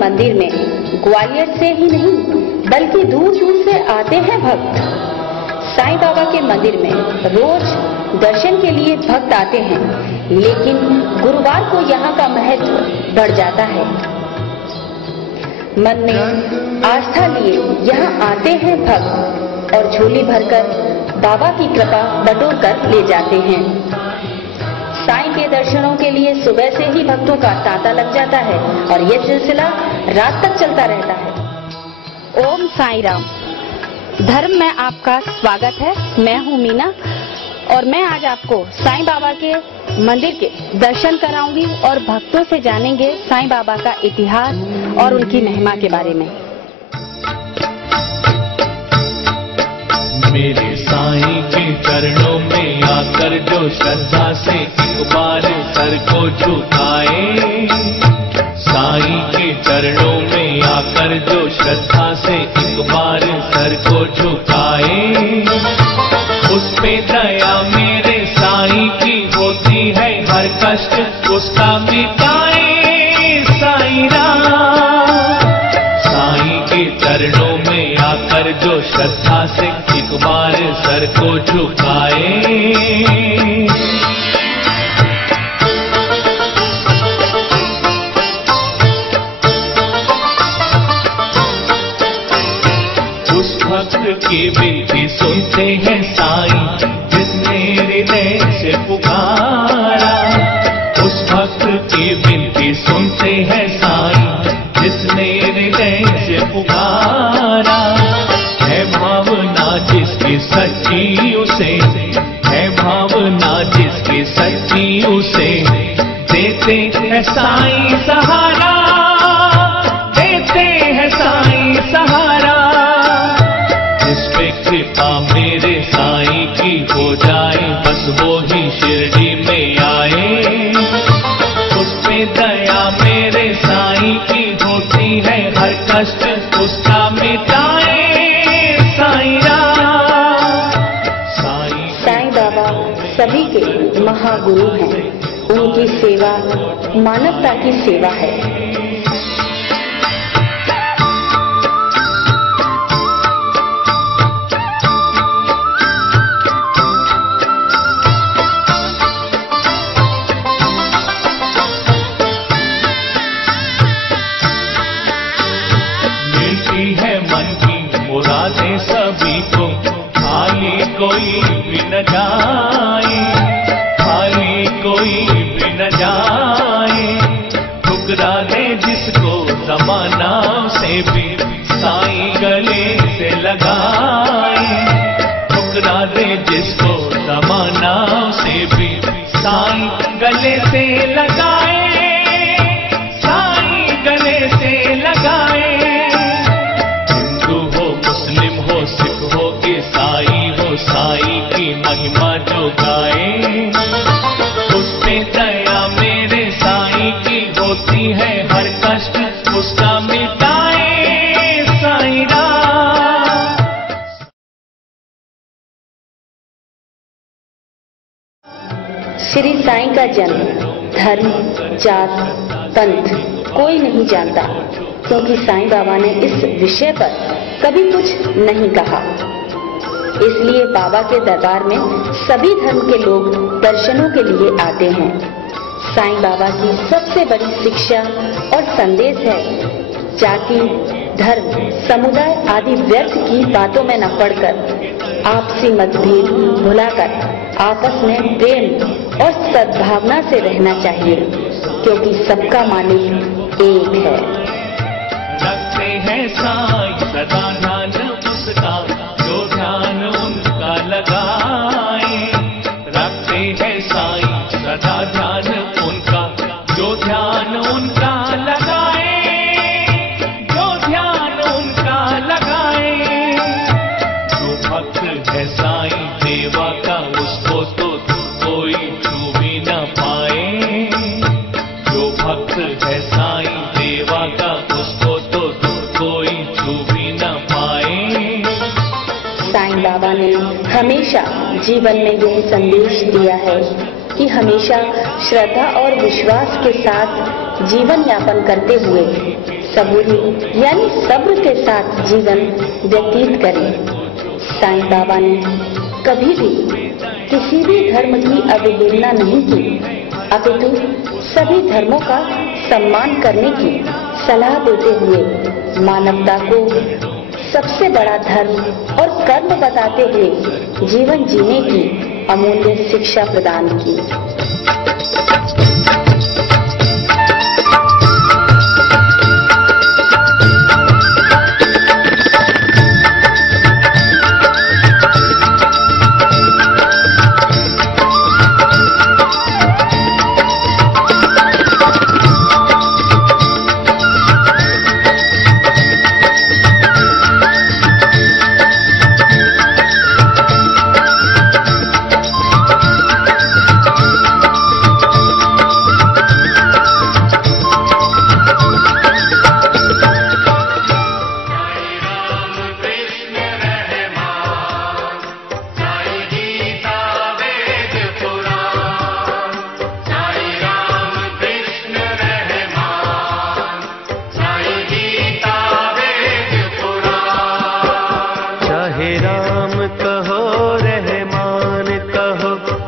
मंदिर में ग्वालियर से ही नहीं बल्कि दूर दूर से आते हैं भक्त। साईं बाबा के मंदिर में रोज दर्शन के लिए भक्त आते हैं, लेकिन गुरुवार को यहाँ का महत्व बढ़ जाता है। मन में आस्था लिए यहाँ आते हैं भक्त और झोली भरकर बाबा की कृपा बटोर कर ले जाते हैं। साईं के दर्शनों के लिए सुबह से ही भक्तों का तांता लग जाता है और ये सिलसिला रात तक चलता रहता है। ओम साईं राम। धर्म में आपका स्वागत है। मैं हूँ मीना और मैं आज आपको साईं बाबा के मंदिर के दर्शन कराऊंगी और भक्तों से जानेंगे साईं बाबा का इतिहास और उनकी महिमा के बारे में। मेरे साईं के चरणों में आकर जो श्रद्धा से एक बार सर को झुकाए, साईं के चरणों में आकर जो श्रद्धा से एक बार सर को झुकाए, उस पे दया मेरे साईं की होती है, हर कष्ट उसका मिटाए साईं राम। साईं के चरणों में आकर जो श्रद्धा से एक बार सर को झुकाए, उस भक्त की विनती सुनते हैं साईं जिसने हृदय से पुकारा। उस भक्त की विनती सुनते हैं साईं जिसने हृदय से पुकारा। है भावना जिसकी सच्ची उसे, है भावना जिसकी सच्ची उसे देते हैं साईं सहारा, देते हैं साईं सहारा। जिस पे कृपा मेरे साईं की हो जाए, बस वो ही शिरडी में आए। उस पे दया मेरे साईं की होती है, हर कष्ट उसका मिटाए साईं राम। साईं बाबा सभी के महागुरु हैं। उनकी सेवा मानवता की सेवा है। मुरादें सभी को खाली कोई भी न जाए, खाली कोई भी न जाए। ठुकरा दे जिसको ज़माना से भी साईं गले से लगाए, ठुकरा दे जिसको ज़माना से भी साईं गले से लगाए, साईं गले से लगाए। सिख हो ईसाई हो, साईं की महिमा जो गाए, उस पे दया मेरे साईं की होती है, हर कष्ट उसका मिटाए साईं राम। श्री साईं का जन्म धर्म, जात, पंथ कोई नहीं जानता, क्योंकि साईं बाबा ने इस विषय पर कभी कुछ नहीं कहा। इसलिए बाबा के दरबार में सभी धर्म के लोग दर्शनों के लिए आते हैं। साईं बाबा की सबसे बड़ी शिक्षा और संदेश है जाति, धर्म, समुदाय आदि व्यर्थ की बातों में न पड़कर आपसी मतभेद भुलाकर आपस में प्रेम और सद्भावना से रहना चाहिए, क्योंकि सबका मालिक एक है। रखते हैं साईं सदा ध्यान उसका, जो ध्यान उनका लगाए। रखते हैं साईं सदा ध्यान उनका, जो ध्यान उनका लगाए, जो ध्यान उनका लगाए। जो भक्त है साईं देवा का, उसको तो कोई छू भी न पाए। जो भक्त है साईं देवा का, उसको तो कोई छू भी न पाए। साईं बाबा ने हमेशा जीवन में यह संदेश दिया है कि हमेशा श्रद्धा और विश्वास के साथ जीवन यापन करते हुए सबूरी यानी सब्र के साथ जीवन व्यतीत करें। साईं बाबा ने कभी भी किसी भी धर्म की अवहेलना नहीं की, अपितु सभी धर्मों का सम्मान करने की सलाह देते हुए मानवता को सबसे बड़ा धर्म और कर्म बताते हुए जीवन जीने की अमूल्य शिक्षा प्रदान की।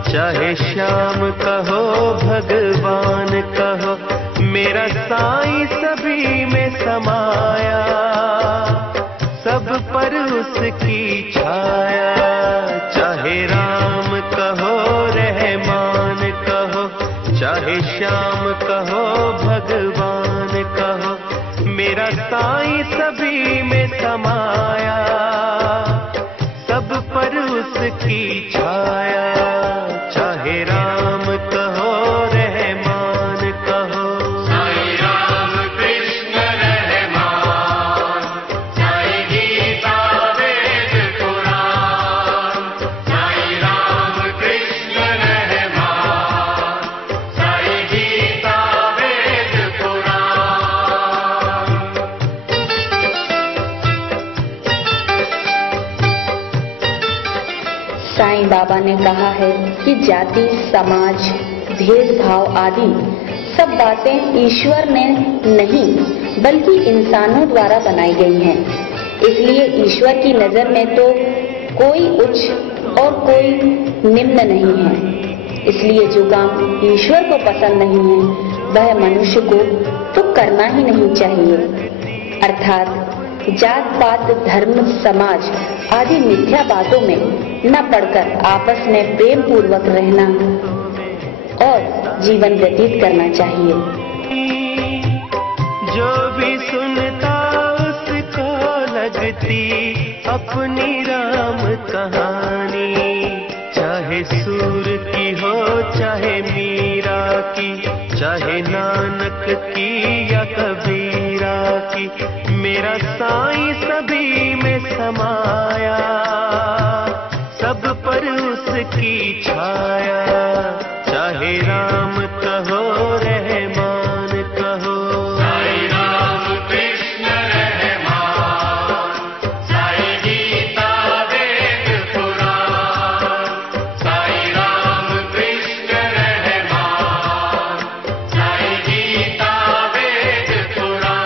चाहे श्याम कहो भगवान कहो, मेरा साईं सभी में समाया, सब पर उसकी छाया। चाहे राम कहो रहमान कहो, चाहे श्याम कहो भगवान कहो, मेरा साईं सभी में समाया, सब पर उसकी छाया। चाहे राम कहो रहमान कहो, साईं राम कृष्ण रहमान, साईं गीता वेद पुराण। साईं राम कृष्ण रहमान, साईं गीता वेद पुराण। साईं बाबा ने कहा है कि जाति, समाज, भेदभाव आदि सब बातें ईश्वर ने नहीं बल्कि इंसानों द्वारा बनाई गई हैं। इसलिए ईश्वर की नजर में तो कोई उच्च और कोई निम्न नहीं है। इसलिए जो काम ईश्वर को पसंद नहीं है वह मनुष्य को तो करना ही नहीं चाहिए। अर्थात जात पात, धर्म, समाज आदि मिथ्या बातों में न पड़कर आपस में प्रेम पूर्वक रहना और जीवन व्यतीत करना चाहिए। जो भी सुनता उसको लगती अपनी राम कहानी, चाहे सूर की हो चाहे मीरा की, चाहे नानक की या कबीरा की, मेरा साईं सभी में समाया, सब पर उसकी छाया। चाहे राम कहो रहमान कहो, साईं राम कृष्ण रहमान, साईं गीता वेद पुराण। साईं राम कृष्ण रहमान, साईं गीता वेद पुराण।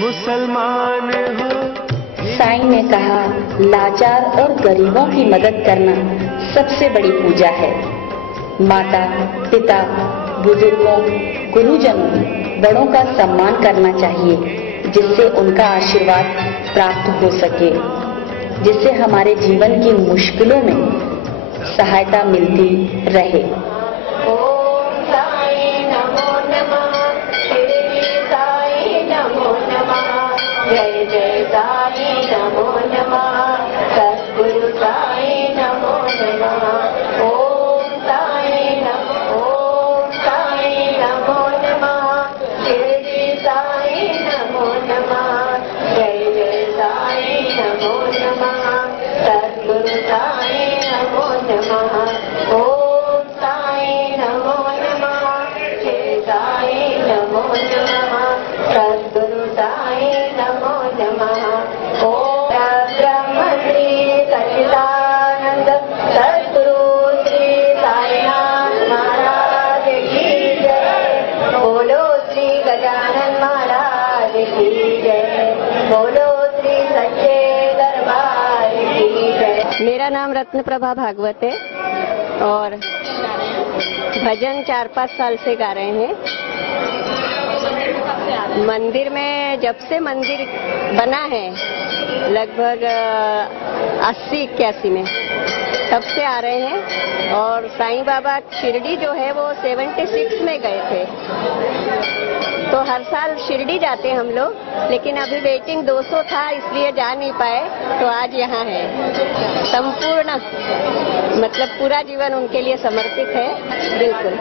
मुसलमान हो। साईं ने कहा, लाचार और गरीबों की मदद करना सबसे बड़ी पूजा है। माता, पिता, बुजुर्गों, गुरुजनों, बड़ों का सम्मान करना चाहिए, जिससे उनका आशीर्वाद प्राप्त हो सके, जिससे हमारे जीवन की मुश्किलों में सहायता मिलती रहे। ओम साईं नमो नमः, शिरडी साईं नमो नमः, जय जय साईं नमो नमः, सद्गुरु साईं नमो नमः। ओम साईं नमो नमः, शिरडी साईं नमो नमः, जय जय साईं नमो नमः, सद्गुरु साईं नमो नमः। ओम नाम रत्न प्रभा भागवत है और भजन 4-5 साल से गा रहे हैं। मंदिर में जब से मंदिर बना है लगभग 80-81 में तब से आ रहे हैं। और साईं बाबा शिरडी जो है वो 76 में गए थे, तो हर साल शिरडी जाते हम लोग, लेकिन अभी वेटिंग 200 था इसलिए जा नहीं पाए, तो आज यहाँ है। संपूर्ण मतलब पूरा जीवन उनके लिए समर्पित है। बिल्कुल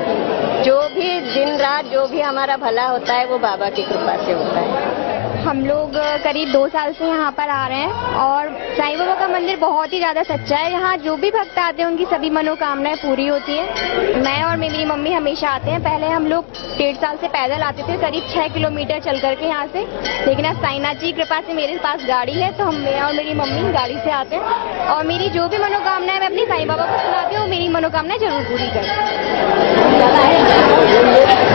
जो भी दिन रात जो भी हमारा भला होता है वो बाबा की कृपा से होता है। हम लोग करीब 2 साल से यहाँ पर आ रहे हैं और साईं बाबा का मंदिर बहुत ही ज़्यादा सच्चा है। यहाँ जो भी भक्त आते हैं उनकी सभी मनोकामनाएं पूरी होती हैं। मैं और मेरी मम्मी हमेशा आते हैं। पहले हम लोग 1.5 साल से पैदल आते थे, करीब 6 किलोमीटर चल करके यहाँ से, लेकिन अब साईनाथ जी की कृपा से मेरे पास गाड़ी है तो मैं और मेरी मम्मी गाड़ी से आते हैं। और मेरी जो भी मनोकामनाएं मैं अपनी साईं बाबा को सुनाती हूँ, मेरी मनोकामनाएं जरूर पूरी करें।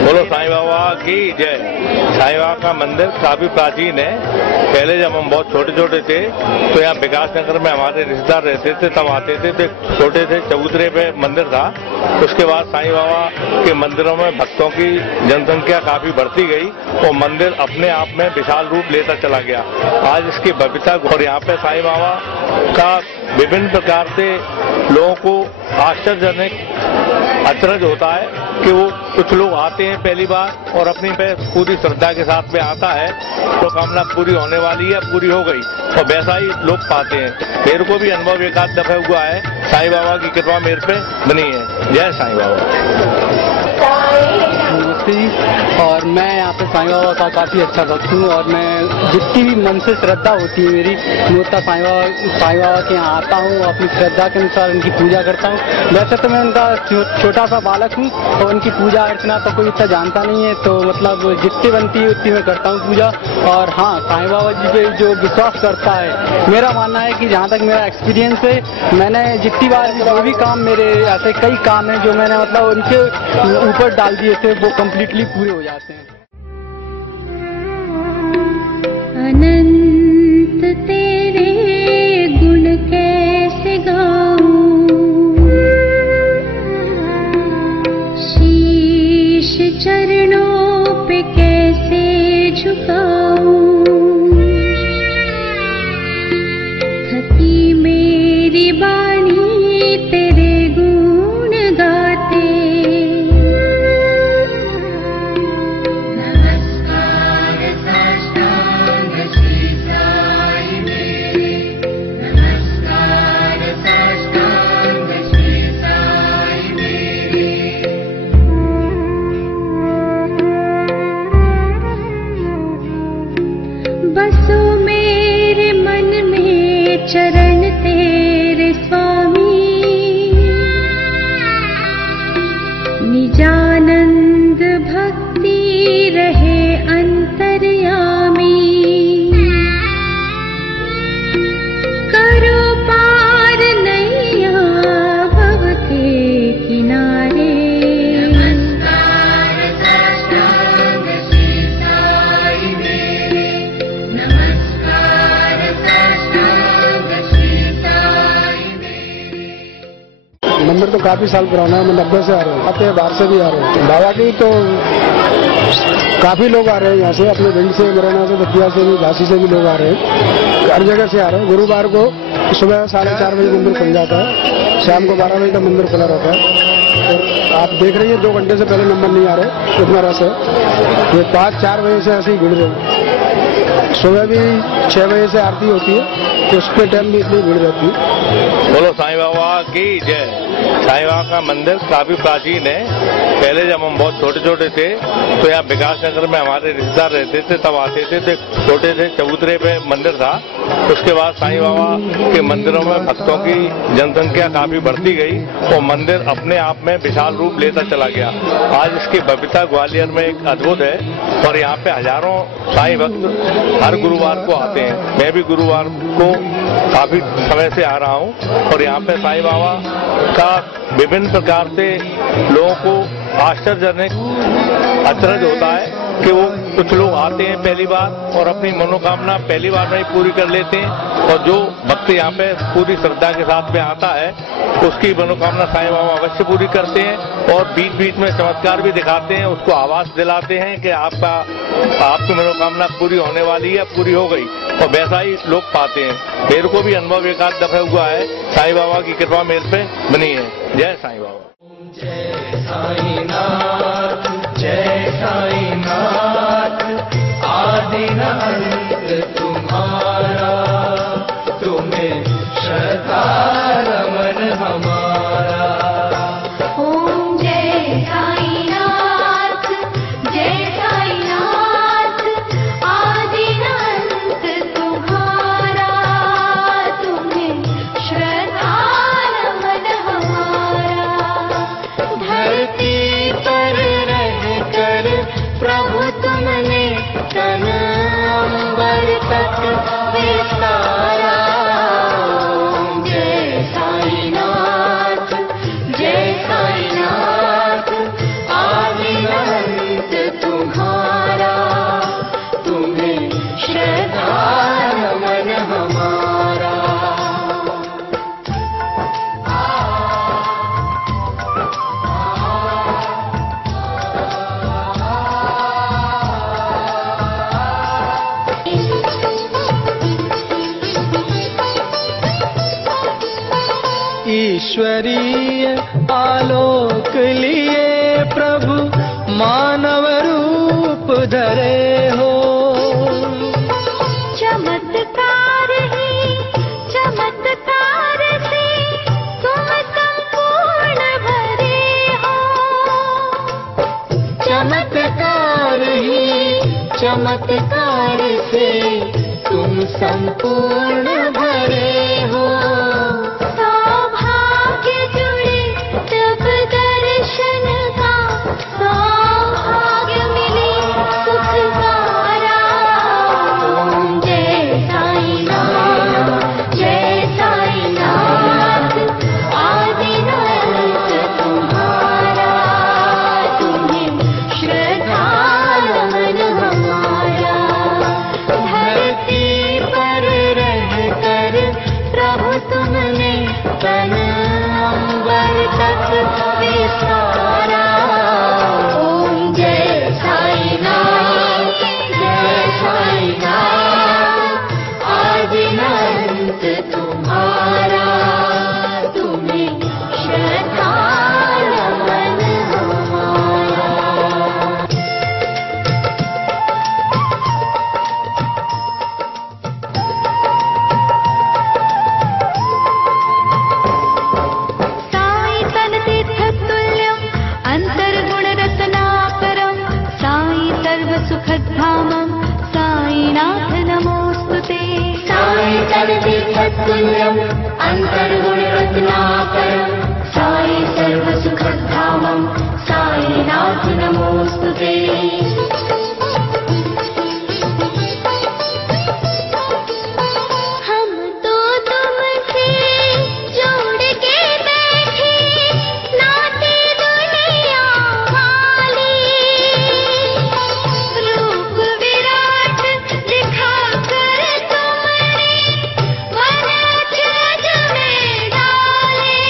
बोलो साईं बाबा की जय। साईं बाबा का मंदिर काफी प्राचीन है। पहले जब हम बहुत छोटे छोटे थे तो यहाँ विकास नगर में हमारे रिश्तेदार रहते थे, तब आते थे, तो छोटे थे, चबूतरे पे मंदिर था। उसके बाद साईं बाबा के मंदिरों में भक्तों की जनसंख्या काफी बढ़ती गई और मंदिर अपने आप में विशाल रूप लेता चला गया। आज इसकी भव्यता और यहाँ पे साईं बाबा का विभिन्न प्रकार से लोगों को आश्चर्यजनक अचरज होता है कि वो कुछ लोग आते हैं पहली बार और अपनी पूरी श्रद्धा के साथ में आता है तो कामना पूरी होने वाली है, पूरी हो गई, और वैसा ही लोग पाते हैं। मेरे को भी अनुभव एक आध दफे हुआ है। साईं बाबा की कृपा मेरे पे बनी है। जय साईं बाबा। और मैं यहाँ पे साईं बाबा का काफी अच्छा भक्त हूँ और मैं जितनी भी मन से श्रद्धा होती है मेरी, मैं उतना साईं बाबा के यहाँ आता हूँ, अपनी श्रद्धा के अनुसार उनकी पूजा करता हूँ। वैसे तो मैं उनका छोटा सा बालक हूँ और उनकी पूजा अर्चना तो कोई इतना जानता नहीं है, तो मतलब जितनी बनती है उतनी मैं करता हूँ पूजा। और हाँ, साईं बाबा जी पे जो विश्वास करता है, मेरा मानना है कि जहाँ तक मेरा एक्सपीरियंस है, मैंने जितनी बार जो भी काम मेरे ऐसे कई काम है जो मैंने मतलब उनके ऊपर डाल दिए थे वो कंप्लीटली पूरे हो जाते हैं। अनंत तेरे गुण कैसे गाऊं, शीश चरणों पे कैसे झुकाऊं, थकी मेरी वाणी तेरे गुण गाते। बसो मेरे मन में चरण तेरे स्वामी, निजानंद भक्ति रहे अंतर्यामी, करो पार नैया भव के किनारे। मंदिर तो काफी साल पुराना है, मैं 90 से आ रहा हूँ, अपने बाहर से भी आ रहे हैं। बाबा की तो काफी लोग आ रहे हैं यहाँ से, अपने भिंड से, मुरैना से, दतिया से भी, झांसी से भी लोग आ रहे हैं, हर जगह से आ रहे हैं। गुरुवार को सुबह 4:30 बजे मंदिर खुल जाता है, शाम को 12 बजे तक मंदिर खुला रहता है। और आप देख रही हैं 2 घंटे से पहले नंबर नहीं आ रहे, इतना रस है। ये 5-4 बजे से ऐसे ही भिड़ रहे हैं। सुबह भी 6 बजे से आरती होती है तो उसके टाइम भी इतनी भीड़ रहती है। बोलो साईं बाबा की जय। साईं बाबा का मंदिर काफी प्राचीन है। पहले जब हम बहुत छोटे छोटे थे तो यहाँ विकास नगर में हमारे रिश्तेदार रहते थे, तब आते थे, तो छोटे थे, चबूतरे पे मंदिर था। उसके बाद साईं बाबा के मंदिरों में भक्तों की जनसंख्या काफी बढ़ती गई और मंदिर अपने आप में विशाल रूप लेता चला गया। आज इसकी भव्यता ग्वालियर में एक अद्भुत है और यहाँ पे हजारों साईं भक्त हर गुरुवार को आते हैं। मैं भी गुरुवार को काफी समय से आ रहा हूँ और यहाँ पे साईं बाबा का विभिन्न प्रकार से लोगों को आश्चर्यजनक अचरज होता है कि वो कुछ लोग आते हैं पहली बार और अपनी मनोकामना पहली बार में ही पूरी कर लेते हैं, और जो भक्त यहाँ पे पूरी श्रद्धा के साथ में आता है उसकी मनोकामना साईं बाबा अवश्य पूरी करते हैं, और बीच बीच में चमत्कार भी दिखाते हैं, उसको आवाज दिलाते हैं कि आपकी मनोकामना पूरी होने वाली है, पूरी हो गई, और वैसा ही लोग पाते हैं। मेरे को भी अनुभव एक आध दफे हुआ है, साईं बाबा की कृपा मेरे पे बनी है। जय साईं बाबा। जय साईनाथ, जय साईनाथ, आदि न अंत तुम्हारा, तुम्हें श्रद्धा रमन हमारा। ओम जय साईनाथ, जय साईनाथ, आदि न अंत तुम्हारा, तुम्हें श्रद्धा रमन हमारा। धरती पर रहकर प्रभु तुमने तन अंबर तक विस्तारा। जय साईनाथ, जय साईनाथ, आदि अंत तुम्हारा, तुम्हें श्रद्धा नमन हमारा। ईश्वरीय आलोक लिए प्रभु मानव रूप धरे हो। चमत्कार ही चमत्कार से तुम संपूर्ण भरे हो। चमत्कार ही चमत्कार से तुम संपूर्ण भरे हो। सौभाग्य जुड़े तब दर्शन का, सौभाग्य मिले सुख सारा। ओम जय साईनाथ, जय साईनाथ, आदि न अंत तुम्हारा, तुम्हें श्रद्धा रमन हमारा। धरती पर रहकर प्रभु तुमने तन अंबर तक विस्तारा। ओम जय साईनाथ, जय साईनाथ, आदि न अंत तुम्हारा, तुम्हें श्रद्धा रमन हमारा। साई तन तीर्थतुल्यं अंतर्गुण रत्नाकरं, साई सर्व सुखधामं, साईनाथ नमोस्तुते। साई तद्विधतुल्यं अंतर्गुण रत्नाकरं, साई सर्व सुखधामं, साईनाथ नमोस्तुते। हम तो तुमसे जोड़ के बैठे नाते दुनिया वाली, रूप विराट दिखा कर तुमने वन जग में डाले।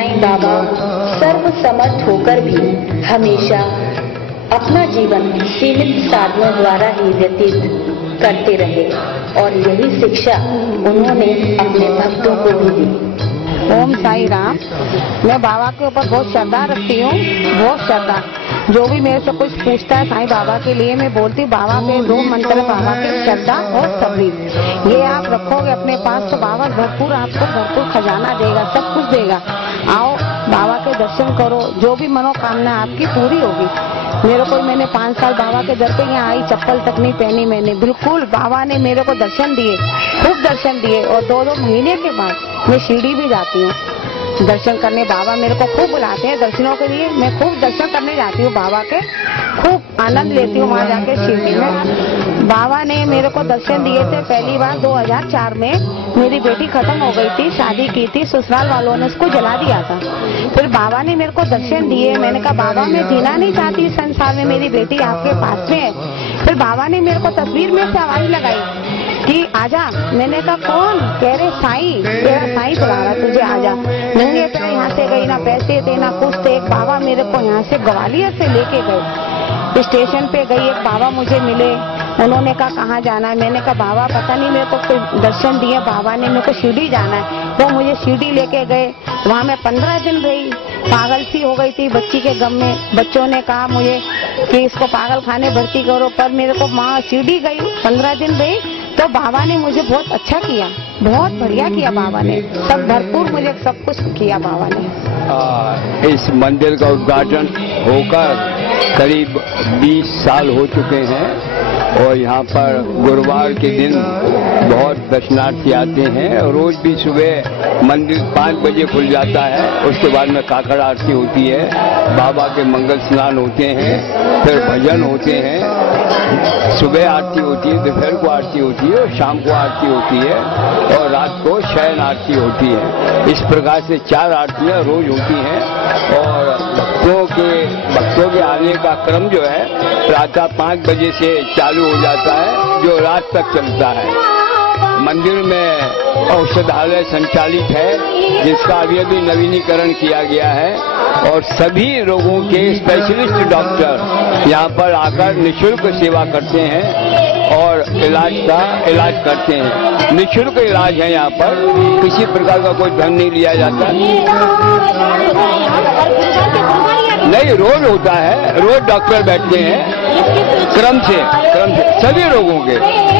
साईं बाबा सर्वसमर्थ होकर भी हमेशा अपना जीवन सीमित साधनों द्वारा ही व्यतीत करते रहे और यही शिक्षा उन्होंने अपने भक्तों को भी दी। ओम साई राम। मैं बाबा के ऊपर बहुत श्रद्धा रखती हूँ, बहुत श्रद्धा। जो भी मेरे से कुछ पूछता है साईं बाबा के लिए मैं बोलती हूँ बाबा के 2 मंत्र, बाबा के श्रद्धा और सब्र। ये आप रखोगे अपने पास तो बाबा भरपूर आपको भरपूर खजाना देगा, सब कुछ देगा। आओ बाबा के दर्शन करो, जो भी मनोकामना आपकी पूरी होगी। मेरे को मैंने 5 साल बाबा के दर पे यहाँ आई, चप्पल तक नहीं पहनी मैंने, बिल्कुल बाबा ने मेरे को दर्शन दिए, खूब दर्शन दिए। और 2-2 महीने के बाद मैं शिरडी भी जाती हूँ दर्शन करने। बाबा मेरे को खूब बुलाते हैं दर्शनों के लिए, मैं खूब दर्शन करने जाती हूँ बाबा के, खूब आनंद लेती हूँ वहाँ जाके शिरडी में। बाबा ने मेरे को दर्शन दिए थे पहली बार 2004 में। मेरी बेटी खत्म हो गई थी, शादी की थी, ससुराल वालों ने उसको जला दिया था। फिर बाबा ने मेरे को दर्शन दिए। मैंने कहा बाबा मैं जीना नहीं चाहती इस संसार में, मेरी बेटी आपके पास में है। फिर बाबा ने मेरे को तस्वीर में से आवाज लगाई कि आजा। मैंने कहा कौन? कह रहे साईं, तेरा साईं बुला रहा तुझे, आजा। नंगे पैर यहाँ से गई, ना पैसे थे ना कुछ थे। एक बाबा मेरे को यहाँ से ग्वालियर से लेके गए, स्टेशन पे गई, एक बाबा मुझे मिले। उन्होंने कहा कहाँ जाना है? मैंने कहा बाबा पता नहीं, मेरे को कोई दर्शन दिए बाबा ने, मेरे को शिरडी जाना है। वो मुझे शिरडी लेके गए, वहाँ मैं 15 दिन रही। पागल सी हो गई थी बच्ची के गम में। बच्चों ने कहा मुझे कि इसको पागल खाने भर्ती करो, पर मेरे को वहाँ शिरडी गई, 15 दिन रही तो बाबा ने मुझे बहुत अच्छा किया, बहुत बढ़िया किया बाबा ने, सब भरपूर मुझे सब कुछ किया बाबा ने। इस मंदिर का उद्घाटन होकर करीब 20 साल हो चुके हैं और यहाँ पर गुरुवार के दिन बहुत दर्शनार्थी आते हैं। रोज भी सुबह मंदिर 5 बजे खुल जाता है, उसके बाद में काकड़ आरती होती है, बाबा के मंगल स्नान होते हैं, फिर भजन होते हैं, सुबह आरती होती है, दोपहर को आरती होती है और शाम को आरती होती है और रात को शयन आरती होती है। इस प्रकार से 4 आरतियाँ रोज होती हैं और भक्तों के आने का क्रम जो है प्रातः 5 बजे से चालू हो जाता है, जो रात तक चलता है। मंदिर में औषधालय संचालित है जिसका अभी नवीनीकरण किया गया है और सभी रोगों के स्पेशलिस्ट डॉक्टर यहाँ पर आकर निःशुल्क सेवा करते हैं और इलाज करते हैं। निःशुल्क इलाज है यहाँ पर, किसी प्रकार का कोई धन नहीं लिया जाता। नहीं, रोज होता है, रोज डॉक्टर बैठते हैं क्रम से सभी रोगों के,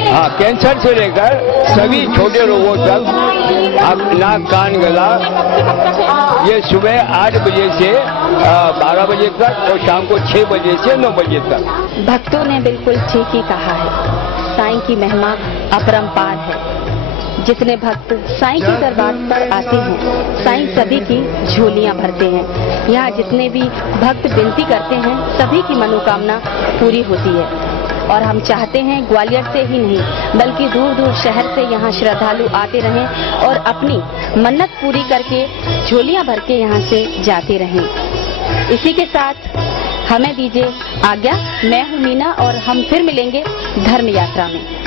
हाँ, कैंसर से लेकर सभी छोटे रोगों तक, नाक कान गला, ये सुबह 8 बजे से 12 बजे तक और शाम को 6 बजे से 9 बजे तक। भक्तों ने बिल्कुल ठीक ही कहा है, साईं की महिमा अपरंपार है। जितने भक्त साईं के दरबार पर आते हैं, साईं सभी की झोलियां भरते हैं। यहाँ जितने भी भक्त विनती करते हैं, सभी की मनोकामना पूरी होती है। और हम चाहते हैं ग्वालियर से ही नहीं बल्कि दूर दूर शहर से यहाँ श्रद्धालु आते रहें और अपनी मन्नत पूरी करके झोलियां भर के यहाँ से जाते रहें। इसी के साथ हमें दीजिए आज्ञा। मैं हूँ मीना और हम फिर मिलेंगे धर्म यात्रा में।